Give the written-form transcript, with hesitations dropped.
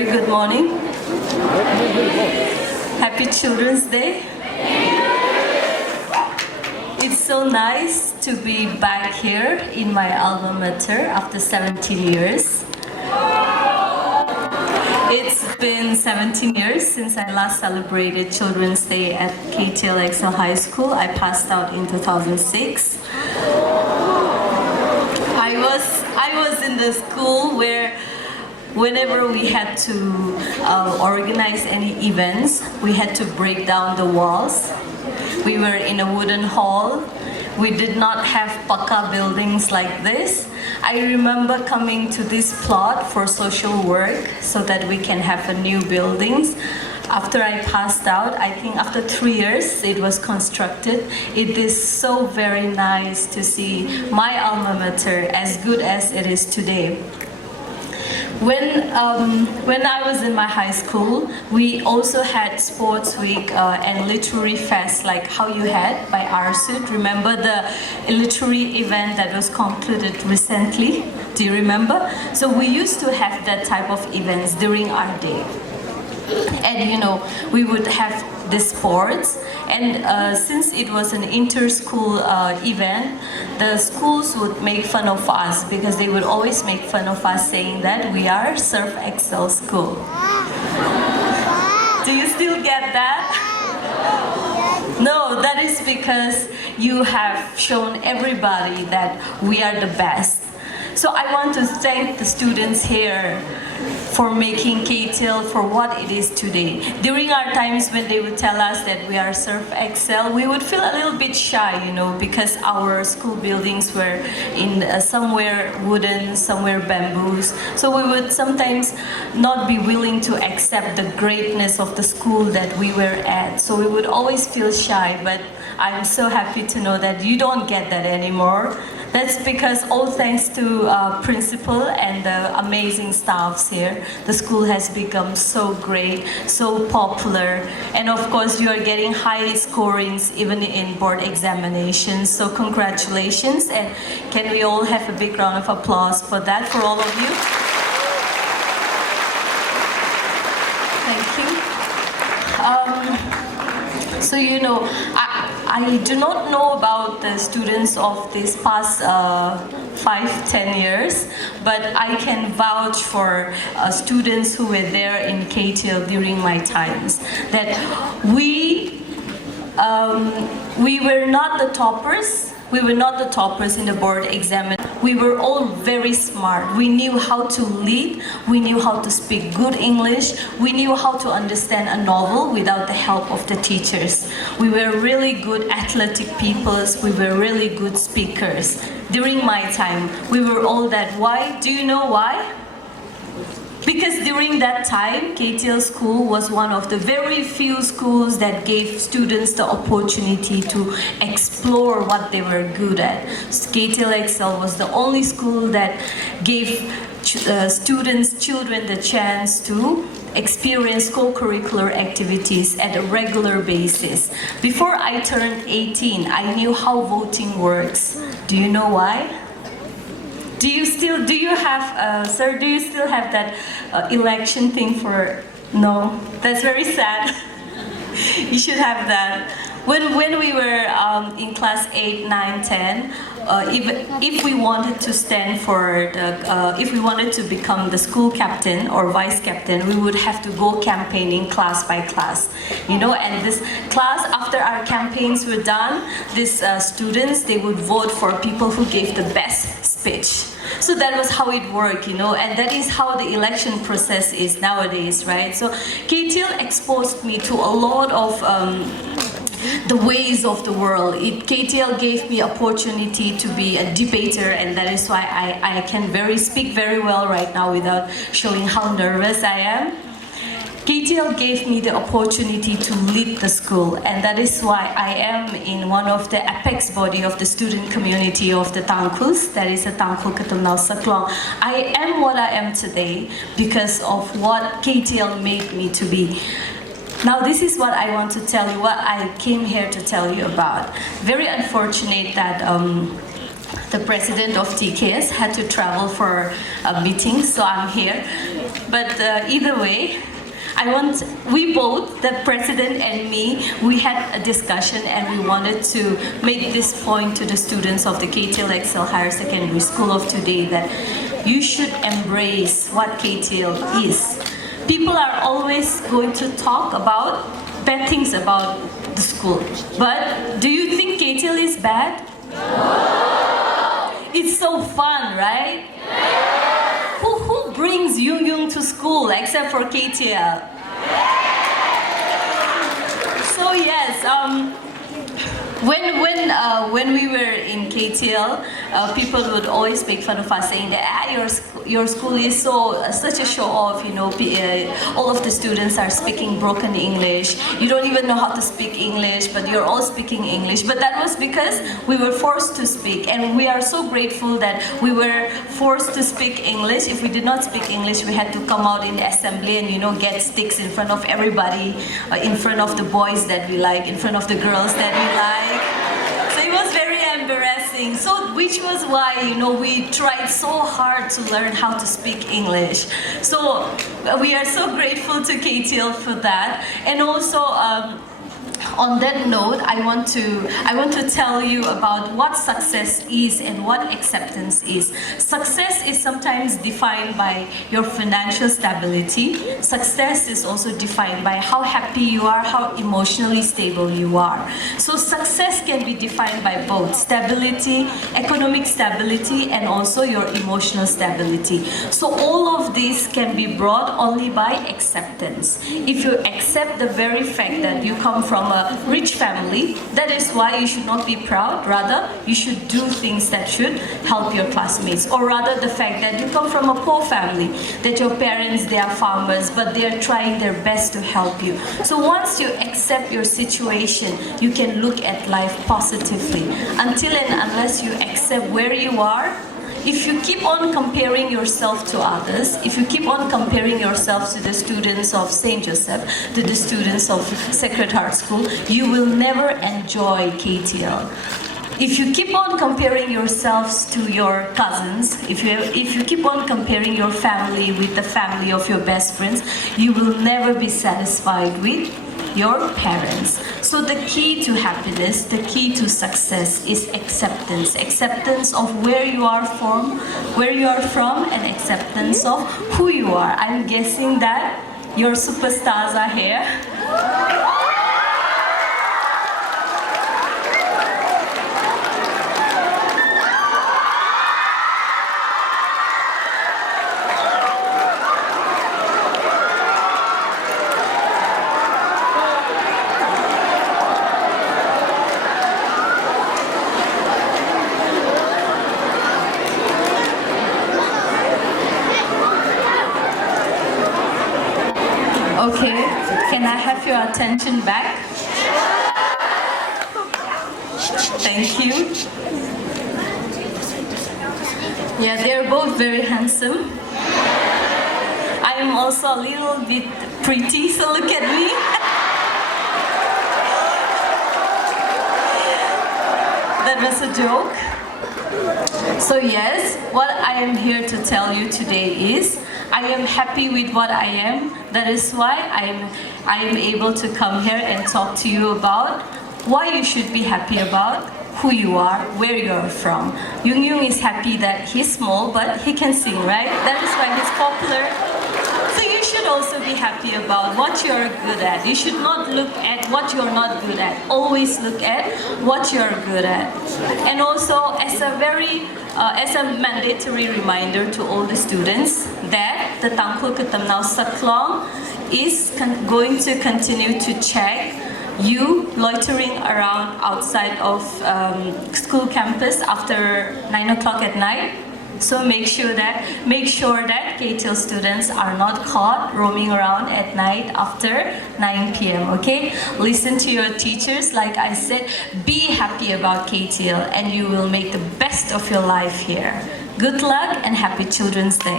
Very good morning. Happy Children's Day. It's so nice to be back here in my alma mater after 17 years. It's been 17 years since I last celebrated Children's Day at KTL High School. I passed out in 2006. I was in the school where whenever we had to organize any events, we had to break down the walls. We were in a wooden hall. We did not have paka buildings like this. I remember coming to this plot for social work so that we can have a new buildings. After I passed out, I think after 3 years it was constructed. It is so very nice to see my alma mater as good as it is today. When I was in my high school, we also had sports week and literary fest like how you had by RSUD. Remember the literary event that was concluded recently? Do you remember? So we used to have that type of events during our day. And you know, we would have the sports, and since it was an inter-school event, the schools would make fun of us because they would always make fun of us saying that we are Surf Excel school. Do you still get that? No, that is because you have shown everybody that we are the best. So I want to thank the students here for making KTL for what it is today. During our times when they would tell us that we are Surf Excel, we would feel a little bit shy, you know, because our school buildings were in somewhere wooden, somewhere bamboos. So we would sometimes not be willing to accept the greatness of the school that we were at. So we would always feel shy, but I'm so happy to know that you don't get that anymore. That's because all thanks to principal and the amazing staffs here, the school has become so great, so popular, and of course you are getting high scorings even in board examinations. So congratulations, and can we all have a big round of applause for that for all of you? Thank you. So you know, I do not know about the students of this past 5-10 years, but I can vouch for students who were there in KTL during my times, that we were not the toppers. We were not the toppers in the board exam. We were all very smart. We knew how to lead. We knew how to speak good English. We knew how to understand a novel without the help of the teachers. We were really good athletic peoples. We were really good speakers. During my time, we were all that. Why? Do you know why? Because during that time, KTL school was one of the very few schools that gave students the opportunity to explore what they were good at. KTL Excel was the only school that gave children the chance to experience co-curricular activities at a regular basis. Before I turned 18, I knew how voting works. Do you know why? Do you still have that election thing for, no? That's very sad. You should have that. When we were in class 8, 9, 10, if we wanted to stand for if we wanted to become the school captain or vice captain, we would have to go campaigning class by class, you know. And this class, after our campaigns were done, these students, they would vote for people who gave the best speech. So that was how it worked, you know, and that is how the election process is nowadays, right? So KTL exposed me to a lot of the ways of the world. KTL gave me opportunity to be a debater, and that is why I can speak very well right now without showing how nervous I am. KTL gave me the opportunity to lead the school, and that is why I am in one of the apex body of the student community of the Tangkhuls, that is the Tangkhul, Katamnao, Saklong. I am what I am today because of what KTL made me to be. Now this is what I want to tell you, what I came here to tell you about. Very unfortunate that the president of TKS had to travel for a meeting, so I'm here. But either way, we both, the president and me, we had a discussion and we wanted to make this point to the students of the KTL Excel Higher Secondary School of today that you should embrace what KTL is. People are always going to talk about bad things about the school. But do you think KTL is bad? No. It's so fun, right? Yeah. Who brings Yung to school except for KTL? Yeah. So yes, when we were in KTL, people would always make fun of us, saying that your school is such a show off. You know, all of the students are speaking broken English. You don't even know how to speak English, but you're all speaking English. But that was because we were forced to speak, and we are so grateful that we were forced to speak English. If we did not speak English, we had to come out in the assembly and get sticks in front of everybody, in front of the boys that we like, in front of the girls that we like. So it was very embarrassing. So which was why we tried so hard to learn how to speak English. So we are so grateful to KTL for that. And also on that note, I want to tell you about what success is and what acceptance is. Success is sometimes defined by your financial stability. Success is also defined by how happy you are, how emotionally stable you are. So success can be defined by both stability, economic stability, and also your emotional stability. So all of these can be brought only by acceptance. If you accept the very fact that you come from a rich family, that is why you should not be proud. Rather, you should do things that should help your classmates. Or rather, the fact that you come from a poor family, that your parents, they are farmers, but they are trying their best to help you. So once you accept your situation, you can look at life positively. Until and unless you accept where you are, if you keep on comparing yourself to others, if you keep on comparing yourself to the students of St. Joseph, to the students of Sacred Heart School, you will never enjoy KTL. If you keep on comparing yourselves to your cousins, if you keep on comparing your family with the family of your best friends, you will never be satisfied with your parents. So the key to happiness, the key to success is acceptance. Acceptance of where you are from, and acceptance of who you are. I'm guessing that your superstars are here. Okay, can I have your attention back? Thank you. Yeah, they're both very handsome. I am also a little bit pretty, so look at me. That was a joke. So yes, what I am here to tell you today is I am happy with what I am. That is why I am able to come here and talk to you about why you should be happy about who you are, where you're from. Yung is happy that he's small, but he can sing, right? That is why he's popular. So you should also be happy about what you're good at. You should not look at what you're not good at. Always look at what you're good at. And also, as a mandatory reminder to all the students that the Tangkhul Katamnao Saklong is going to continue to check you loitering around outside of school campus after 9 o'clock at night. So make sure that KTL students are not caught roaming around at night after 9 p.m. Okay? Listen to your teachers. Like I said, be happy about KTL and you will make the best of your life here. Good luck and happy Children's Day.